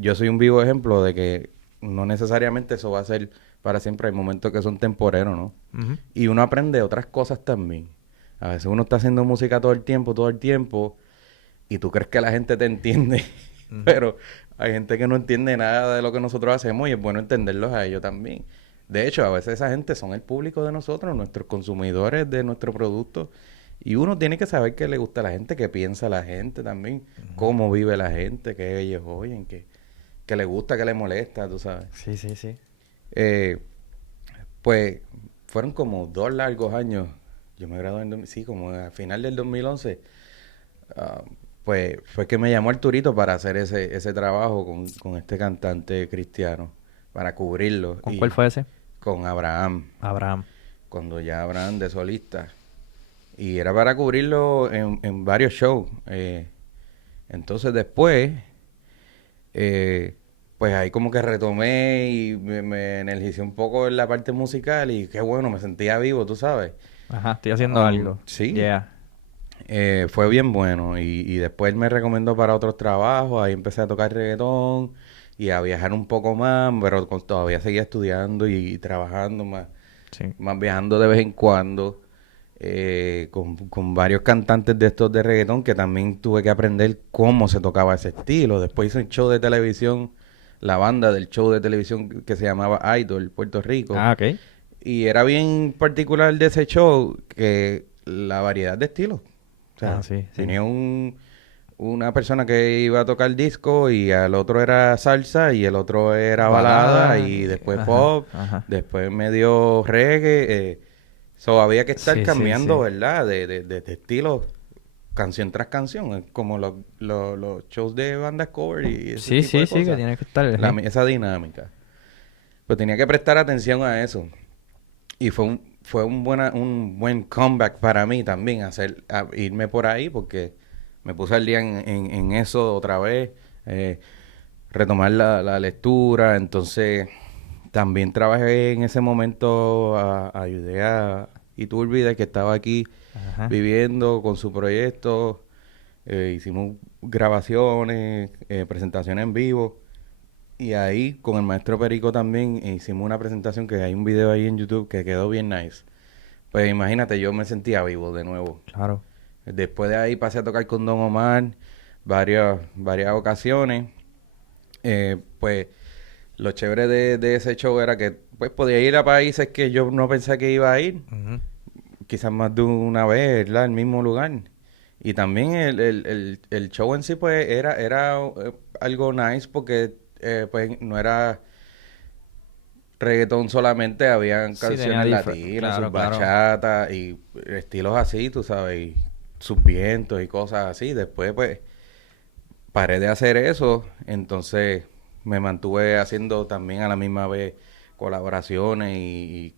yo soy un vivo ejemplo de que no necesariamente eso va a ser para siempre. Hay momentos que son temporeros, ¿no? Ujú. Y uno aprende otras cosas también. A veces uno está haciendo música todo el tiempo, y tú crees que la gente te entiende, Ujú. pero hay gente que no entiende nada de lo que nosotros hacemos y es bueno entenderlos a ellos también. De hecho, a veces esa gente son el público de nosotros, nuestros consumidores de nuestro producto. Y uno tiene que saber qué le gusta a la gente, qué piensa la gente también, cómo vive la gente, qué ellos oyen, qué le gusta, qué le molesta, tú sabes. Sí, sí, sí. Eh, pues fueron como 2 largos años. Yo me gradué sí, como a final del 2011. ah, pues fue que me llamó Arturito para hacer ese trabajo con este cantante cristiano, para cubrirlo. ¿Con cuál Y fue ese? con Abraham, Abraham. cuando ya Abraham de solista. Y era para cubrirlo en varios shows. Entonces después, pues ahí como que retomé y me energicé un poco en la parte musical y qué bueno, me sentía vivo, tú sabes. Ajá, estoy haciendo algo. Sí, Yeah. fue bien bueno y después él me recomendó para otros trabajos, ahí empecé a tocar reggaetón y a viajar un poco más, pero todavía seguía estudiando y trabajando más, Sí. más viajando de vez en cuando, con varios cantantes de estos de reggaetón que también tuve que aprender cómo se tocaba ese estilo. Después hice un show de televisión, la banda del show de televisión que se llamaba Idol, Puerto Rico. Ah, ok. Y era bien particular de ese show que la variedad de estilos. O sea, Ah, sí, sí. tenía una persona que iba a tocar disco y al otro era salsa y el otro era balada y después Ajá, pop, ajá. después medio reggae. So, había que estar Sí, sí, cambiando, sí. ¿verdad? De estilo, canción tras canción, como los shows de bandas cover y ese Sí, tipo sí, de sí, que cosas. tiene que estar. Esa dinámica. Pues tenía que prestar atención a eso. Y fue un buen comeback para mí también irme por ahí porque me puse al día en eso otra vez, retomar la lectura. Entonces también trabajé en ese momento, ayudé a Iturbide que estaba aquí Ajá. viviendo con su proyecto. Hicimos grabaciones, presentaciones en vivo. Y ahí con el maestro Perico también hicimos una presentación que hay un video ahí en YouTube que quedó bien nice. Pues imagínate, yo me sentía vivo de nuevo. Claro. Después de ahí pasé a tocar con Don Omar varias ocasiones. Pues lo chévere de ese show era que pues podía ir a países que yo no pensé que iba a ir. Ujú. Quizás más de una vez, ¿verdad? El mismo lugar. Y también el show en sí pues era algo nice porque pues no era reggaetón solamente, habían Sí, tenía canciones latinas, sus claro, claro. bachatas y estilos así, tú sabes, y sus vientos y cosas así. Después, pues, paré de hacer eso, entonces me mantuve haciendo también a la misma vez colaboraciones y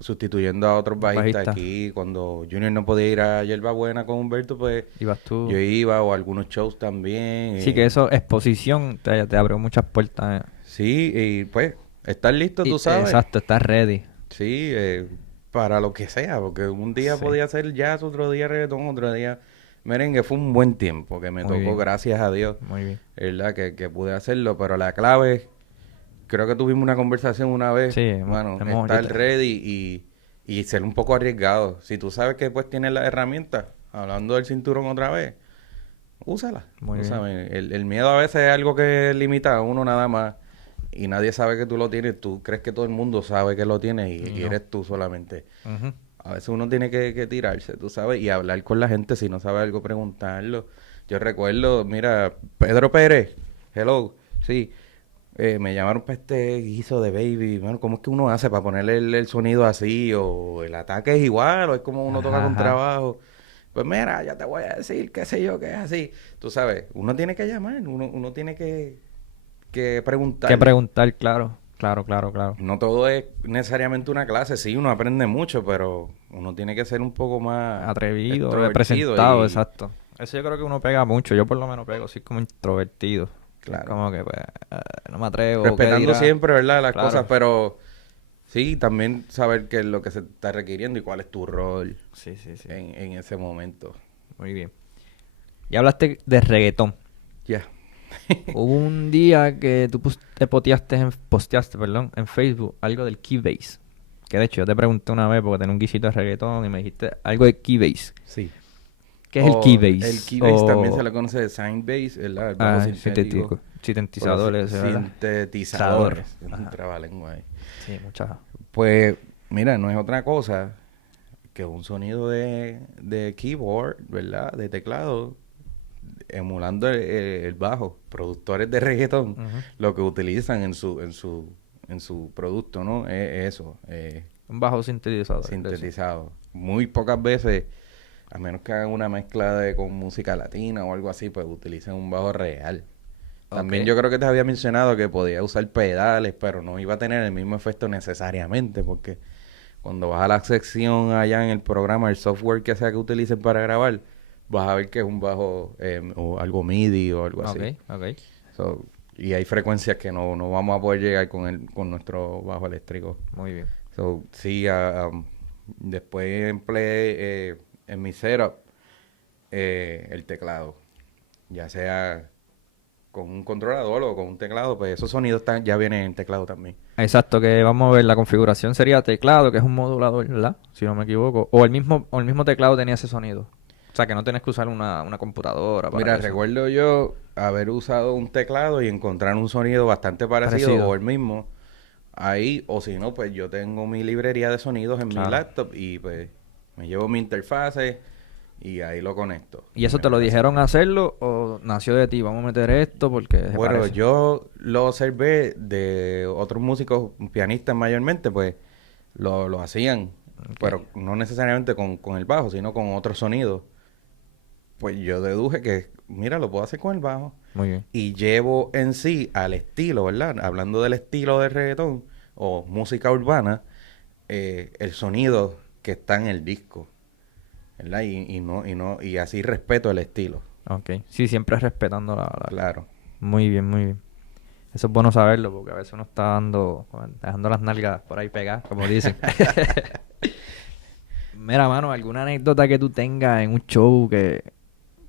sustituyendo a otros bajistas Bajista. aquí. Cuando Junior no podía ir a Yerba Buena con Humberto, pues Ibas tú. yo iba, o a algunos shows también. Sí, que eso, exposición, te abrió muchas puertas. Sí, y pues, estar listo, tú sabes. Exacto, estás ready. Sí, para lo que sea, porque un día Sí. podía hacer jazz, otro día reggaetón, otro día merengue. Fue un buen tiempo que me Muy tocó, bien. gracias a Dios, Muy bien. ¿verdad? Que pude hacerlo, pero la clave, creo que tuvimos una conversación una vez, Sí, bueno, yo estar ready y ser un poco arriesgado. Si tú sabes que pues tienes las herramientas, hablando del cinturón otra vez, úsala. Muy Tú bien. sabes, el miedo a veces es algo que limita a uno nada más y nadie sabe que tú lo tienes. Tú crees que todo el mundo sabe que lo tienes y No. eres tú solamente. Ujú. A veces uno tiene que tirarse, tú sabes, y hablar con la gente. Si no sabe algo, preguntarlo. Yo recuerdo, mira, Pedro Pérez, hello, sí, me llamaron para este guiso de Baby. Bueno, ¿cómo es que uno hace para ponerle el sonido así? O el ataque es igual, o es como uno toca Ajá, con ajá. trabajo. Pues mira, ya te voy a decir, qué sé yo, que es así. Tú sabes, uno tiene que llamar, uno tiene que preguntar. Que preguntar, claro. Claro, claro, claro. No todo es necesariamente una clase, sí, uno aprende mucho, pero uno tiene que ser un poco más Atrevido, extrovertido representado, y, exacto. Eso yo creo que uno pega mucho. Yo por lo menos pego, soy como introvertido. Que es claro, como que, pues, no me atrevo, ¿qué respetando dirá? siempre, ¿verdad? Las cosas, Claro. pero sí, también saber qué es lo que se está requiriendo y cuál es tu rol Sí, sí, sí. en ese momento. Muy bien. Y hablaste de reggaetón. Ya. Hubo un día que tú te posteaste, perdón, en Facebook algo del Keybase. Que de hecho yo te pregunté una vez porque tenía un guisito de reggaetón y me dijiste algo de Keybase. Sí. ¿Qué es el El Keybase? keybase también se le conoce de Signbase, ¿verdad? El bajo sintético. O los Sintetizadores, ¿verdad? sintetizadores. Es un Ajá. trabalengua ahí. Sí, muchas. Pues, mira, no es otra cosa que un sonido de keyboard, ¿verdad? De teclado, emulando el bajo. Productores de reggaetón, Ujú. lo que utilizan en su producto, ¿no? Es eso, Un bajo sintetizador. De eso. sintetizado. Muy pocas veces, a menos que hagan una mezcla con música latina o algo así, pues utilizan un bajo real. También Ok. yo creo que te había mencionado que podía usar pedales, pero no iba a tener el mismo efecto necesariamente, porque cuando vas a la sección allá en el programa, el software que sea que utilicen para grabar, vas a ver que es un bajo o algo MIDI o algo así. Ok, ok. So, y hay frecuencias que no vamos a poder llegar con nuestro bajo eléctrico. Muy bien. So, sí, después empleé en mi setup el teclado, ya sea con un controlador o con un teclado, pues esos sonidos ya vienen en teclado también. Exacto, que vamos a ver, la configuración sería teclado, que es un modulador, ¿verdad? Si no me equivoco. O el mismo teclado tenía ese sonido. O sea, que no tienes que usar una computadora para Mira, eso. recuerdo yo haber usado un teclado y encontrar un sonido bastante parecido o Parecido. el mismo ahí, o si no, pues yo tengo mi librería de sonidos en mi Claro. laptop y pues me llevo mi interfase y ahí lo conecto. ¿Y eso Me te lo queda así. dijeron hacerlo o nació de ti? Vamos a meter esto porque se Bueno, parece. yo lo observé de otros músicos, pianistas mayormente, pues lo hacían, Ok. pero no necesariamente con el bajo, sino con otros sonidos. Pues yo deduje que, mira, lo puedo hacer con el bajo. Muy bien. Y llevo en sí al estilo, ¿verdad? Hablando del estilo de reggaetón o música urbana, el sonido que está en el disco, ¿verdad? Y así respeto el estilo, Ok. Sí, siempre respetando claro. Muy bien, muy bien. Eso es bueno saberlo porque a veces uno está dejando las nalgas por ahí pegadas, como dicen. Mira, mano, ¿alguna anécdota que tú tengas en un show que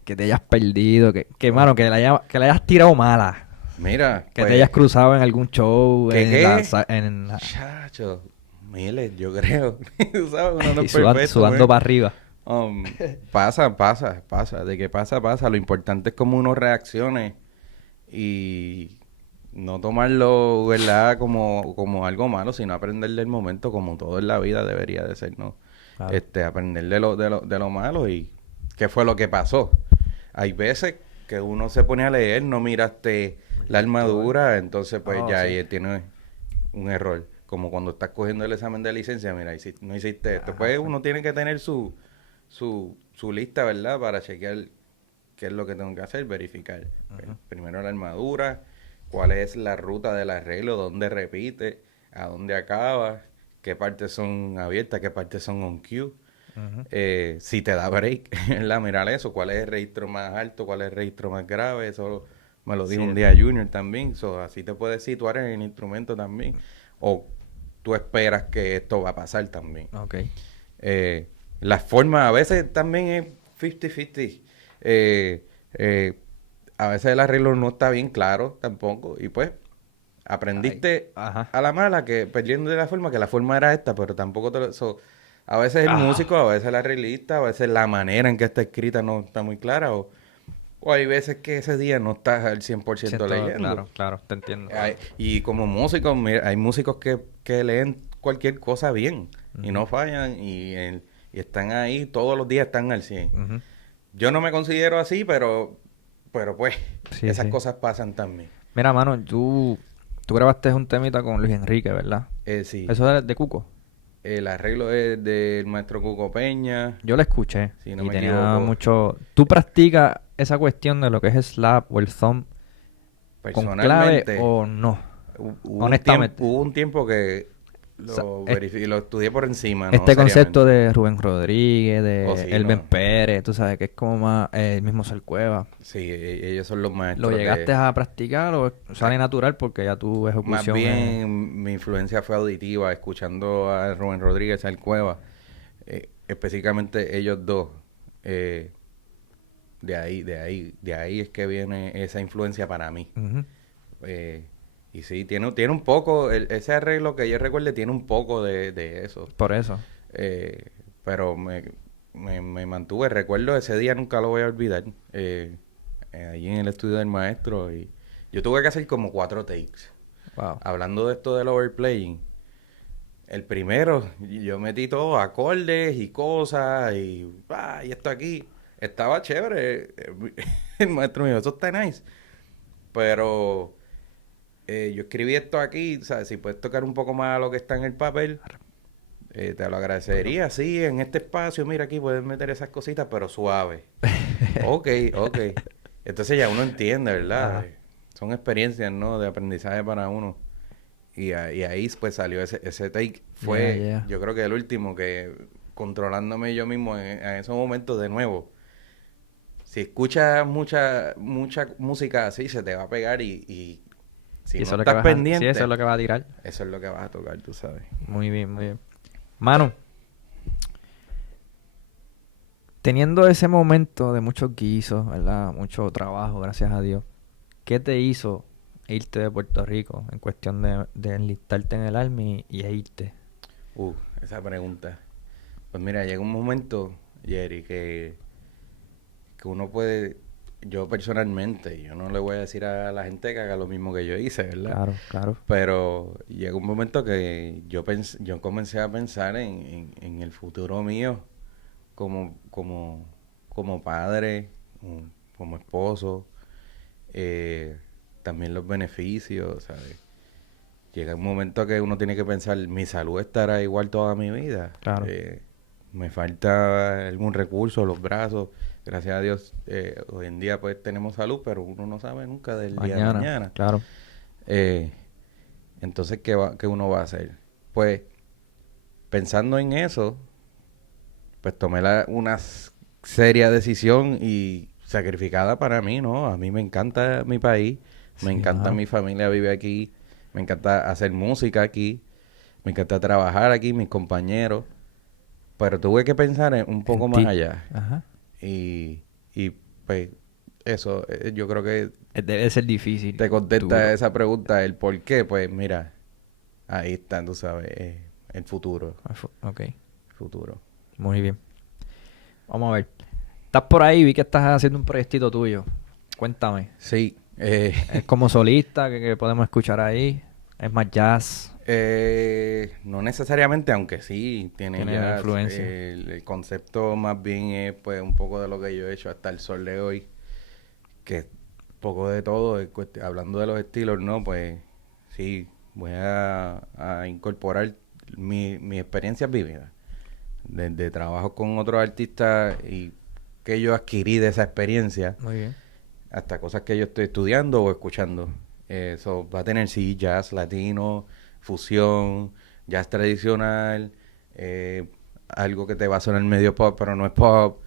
te hayas perdido? Oh, Mano, que la hayas tirado mala. mira, Que te hayas pues, cruzado en algún show, ¿qué en la, qué? sa- en la- Chacho, miles, yo creo. Tú sabes, uno no y es perfecto, sudando man. para arriba. Pasa. De que pasa. Lo importante es cómo uno reaccione y no tomarlo, ¿verdad? Como algo malo, sino aprender del momento como todo en la vida debería de ser, ¿no? Claro. Aprender de lo malo y qué fue lo que pasó. Hay veces que uno se pone a leer, no miraste la armadura, entonces pues Oh, ya sí. ahí tiene un error. Como cuando estás cogiendo el examen de licencia, mira, no hiciste esto. Ajá, Pues sí. uno tiene que tener su lista, ¿verdad? Para chequear qué es lo que tengo que hacer, verificar. Pues, Ujú. primero la armadura, cuál es la ruta del arreglo, dónde repite, a dónde acaba, qué partes son abiertas, qué partes son on cue. Ujú. Si te da break, ¿verdad? Mirar eso, cuál es el registro más alto, cuál es el registro más grave, eso me lo dijo Sí, un día Junior también, así te puedes situar en el instrumento también, o tú esperas que esto va a pasar también. Ok. La forma a veces también es 50-50. Eh, eh, a veces el arreglo no está bien claro tampoco. Y pues Ay, aprendiste ajá. a la mala que perdiendo de la forma, que la forma era esta, pero tampoco a veces el Ah, músico, a veces el arreglista, a veces la manera en que está escrita no está muy clara. O hay veces que ese día no estás al 100% siento, leyendo. claro, claro, te entiendo. Y como músicos, mira, hay músicos que leen cualquier cosa bien y Ujú, no fallan y están ahí, todos los días están al 100. ujú. Yo no me considero así, pero pues Sí, esas sí. cosas pasan también. Mira, mano, tú grabaste un temita con Luis Enrique, ¿verdad? Sí, Eso es de Cuco. el arreglo es del maestro Cuco Peña, Yo lo escuché si no y me tenía equivoco. mucho... ¿Tú practicas esa cuestión de lo que es slap o el thumb con clave Personalmente, o no? hubo Honestamente. un tiempo que O sea, lo verifiqué, lo estudié por encima, no este concepto seriamente. de Rubén Rodríguez, Oh, de sí, Elben no. Pérez, tú sabes que es como más el mismo Sol Cueva. Sí, ellos son los ¿Lo maestros llegaste de... a practicar o sale Ay, natural porque ya tu más ejecución es... bien mi influencia fue auditiva, escuchando a Rubén Rodríguez, al Cueva, específicamente ellos dos. eh, de ahí es que viene esa influencia para mí. Ujú, Eh, y sí, tiene un poco, ese arreglo que yo recuerde tiene un poco de eso. por eso. Eh, pero me mantuve, recuerdo ese día, nunca lo voy a olvidar. Allí en el estudio del maestro. Y yo tuve que hacer como 4 takes. Wow. Hablando de esto del overplaying, el primero, yo metí todo, acordes y cosas, y esto aquí. Estaba chévere. El maestro me dijo, eso está nice. Pero yo escribí esto aquí, ¿sabes? Si puedes tocar un poco más lo que está en el papel, te lo Perdón. agradecería. Sí, en este espacio, mira aquí, puedes meter esas cositas, pero suave. Ok, ok. Entonces ya uno entiende, ¿verdad? Ajá. Son experiencias, ¿no? De aprendizaje para uno. Y ahí pues salió ese take. Yeah, Fue, yeah. yo creo que el último que controlándome yo mismo en esos momentos de nuevo. Si escuchas mucha música así, se te va a pegar y si Y no eso es lo que estás vas a... Sí, eso es pendiente, lo que va a tirar. eso es lo que vas a tocar, tú sabes. Muy bien, muy bien. Mano, teniendo ese momento de muchos guisos, ¿verdad? Mucho trabajo, gracias a Dios. ¿Qué te hizo irte de Puerto Rico en cuestión de enlistarte en el Army y irte? Esa pregunta. Pues mira, llega un momento, Jerry, que uno puede, yo personalmente, yo no le voy a decir a la gente que haga lo mismo que yo hice, ¿verdad? Claro, claro. Pero llega un momento que yo comencé a pensar en el futuro mío como padre, como esposo, eh, también los beneficios, ¿sabes? Llega un momento que uno tiene que pensar, mi salud estará igual toda mi vida. Claro. Me falta algún recurso, los brazos. Gracias a Dios, hoy en día pues tenemos salud, pero uno no sabe nunca del día de Mañana, mañana. claro. Eh, entonces, ¿qué uno va a hacer? Pues, pensando en eso, pues tomé una seria decisión y sacrificada para mí, ¿no? A mí me encanta mi país, me Sí, encanta mano. mi familia vive aquí, me encanta hacer música aquí, me encanta trabajar aquí, mis compañeros, pero tuve que pensar un En poco más ti. allá. Ajá. Y pues eso, yo creo que Debe ser difícil, te contesta duro. esa pregunta, el por qué, pues mira, ahí está, tú sabes, el futuro, Ok, futuro. muy bien. Vamos a ver. Estás por ahí, vi que estás haciendo un proyectito tuyo. Cuéntame. Sí, ¿Es como solista que podemos escuchar ahí? ¿Es más jazz? no necesariamente, aunque sí tiene ¿Tiene ya influencia? el concepto más bien es pues un poco de lo que yo he hecho hasta el sol de hoy, que es poco de todo, hablando de los estilos, ¿no? Pues sí, voy a incorporar mi experiencia vivida, de trabajo con otros artistas y que yo adquirí de esa experiencia, Muy bien. hasta cosas que yo estoy estudiando o escuchando. Eso va a tener sí jazz, latino, fusión, jazz tradicional, algo que te va a sonar medio pop, pero no es pop,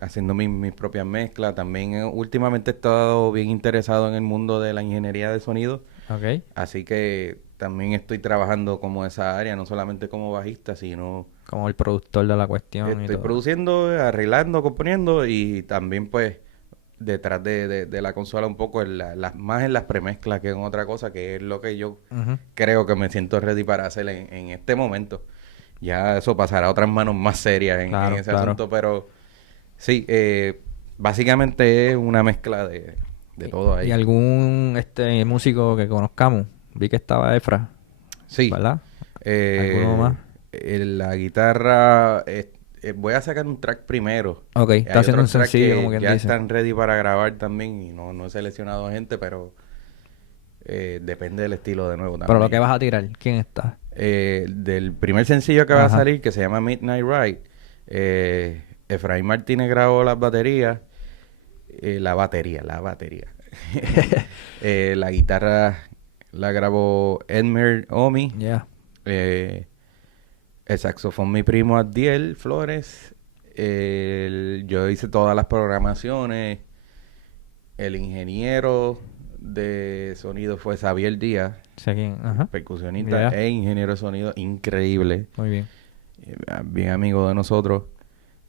haciendo mis propias mezclas. También últimamente he estado bien interesado en el mundo de la ingeniería de sonido, Ok. así que también estoy trabajando como esa área, no solamente como bajista, sino Como el productor de la cuestión y estoy todo. produciendo, arreglando, componiendo y también pues detrás de la consola un poco más en las premezclas que en otra cosa, que es lo que yo Ujú. creo que me siento ready para hacer en este momento. Ya eso pasará a otras manos más serias en Claro, ese claro. asunto, pero sí, básicamente es una mezcla de todo ¿Y ahí. algún músico que conozcamos? Vi que estaba Efra, Sí, ¿verdad? ¿Alguno más? la guitarra, voy a sacar un track primero. Ok, está Hay haciendo un otros tracks sencillo, como que quien ya dice. están ready para grabar también y no he seleccionado gente, pero depende del estilo de nuevo Pero lo que también. vas a tirar, ¿quién está? Del primer sencillo que va a Ajá. salir, que se llama Midnight Ride, Efraín Martínez grabó las baterías, la batería. La guitarra la grabó Edmer Omi, Ya. el saxofón mi primo Adiel Flores, yo hice todas las programaciones, el ingeniero de sonido fue Xavier Díaz, Sé quién. Ajá. percusionista Ya. e ingeniero de sonido increíble, Muy bien. bien amigo de nosotros.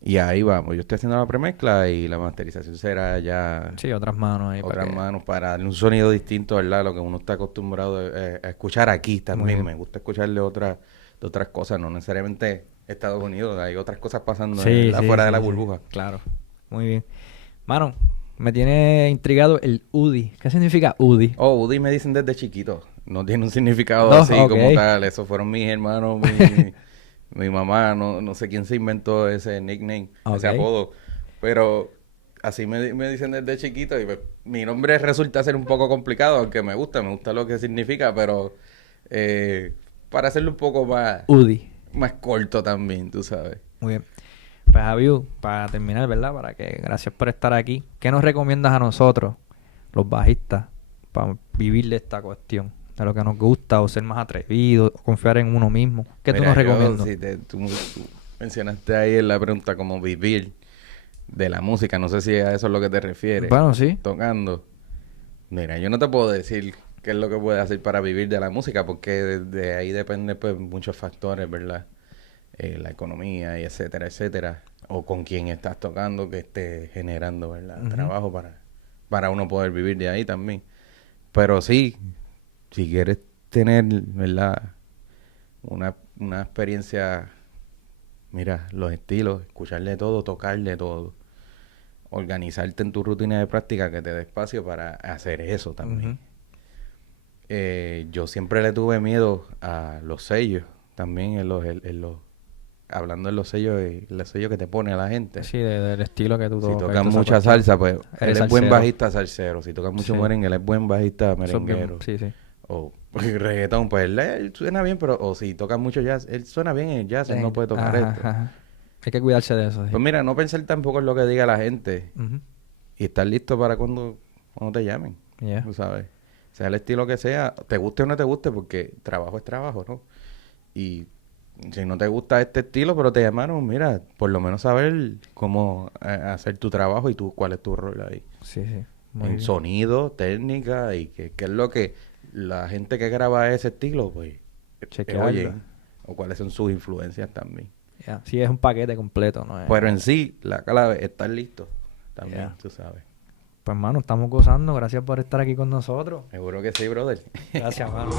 Y ahí vamos, yo estoy haciendo la premezcla y la masterización será ya Sí, otras manos ahí para otras que... manos para darle un sonido distinto, ¿verdad? A lo que uno está acostumbrado a escuchar aquí Muy también. bien. Me gusta escucharle de otras cosas, no necesariamente Estados Unidos, hay otras cosas pasando Sí, sí, afuera de sí, la sí. burbuja. Claro. Muy bien. Mano, me tiene intrigado el UDI. ¿Qué significa UDI? Oh, Woody me dicen desde chiquito, no tiene un significado No, así ok. como tal, esos fueron mis hermanos, mi mamá, no sé quién se inventó ese nickname, ese Ok. apodo, pero así me dicen desde chiquito y pues, mi nombre resulta ser un poco complicado, aunque me gusta lo que significa, pero para hacerlo un poco UDI. más corto también, tú sabes. Muy bien. Pues, Javiu, para terminar, ¿verdad? Para que gracias por estar aquí. ¿Qué nos recomiendas a nosotros, los bajistas, para vivir de esta cuestión? De lo que nos gusta, o ser más atrevidos, o confiar en uno mismo. ¿Qué tú Mira, nos yo, recomiendas? si tú mencionaste ahí en la pregunta como vivir de la música, no sé si a eso es lo que te refieres, Bueno, sí. tocando. Mira, yo no te puedo decir qué es lo que puedes hacer para vivir de la música, porque de ahí depende pues muchos factores, ¿verdad? La economía y etcétera, etcétera. O con quién estás tocando que esté generando, ¿verdad? Ujú. Trabajo para uno poder vivir de ahí también. Pero sí, si quieres tener, ¿verdad? Una experiencia, mira, los estilos, escucharle todo, tocarle todo, organizarte en tu rutina de práctica que te dé espacio para hacer eso también. Ujú. Yo siempre le tuve miedo a los sellos, también hablando de los sellos que te pone a la gente. Sí, del estilo que tú Si tocas. y tocan toda esa mucha cuestión. salsa, pues él Eres es buen salsero. bajista salsero. Si tocan mucho Sí. merengue, él es buen bajista Eso es bien- merenguero. Sí, sí. O reggaetón, pues él suena bien, pero o si toca mucho jazz, él suena bien en el jazz, él no puede tocar Ajá, esto. ajá. Hay que cuidarse de eso, sí. Pues mira, no pensar tampoco en lo que diga la gente Ujú. y estar listo para cuando te llamen, Ya. tú sabes. Sea el estilo que sea, te guste o no te guste, porque trabajo es trabajo, ¿no? Y si no te gusta este estilo, pero te llamaron, mira, por lo menos saber cómo hacer tu trabajo y tú cuál es tu rol ahí. Sí, sí. Muy En bien. sonido, técnica y qué es lo que la gente que graba ese estilo, pues, Chequearla. oyen. O cuáles son sus influencias también. Ya. Sí, es un paquete completo, ¿no? Pero en sí, la clave es estar listo también, Ya. tú sabes. Pues, mano, estamos gozando. Gracias por estar aquí con nosotros. Seguro que sí, brother. Gracias, mano.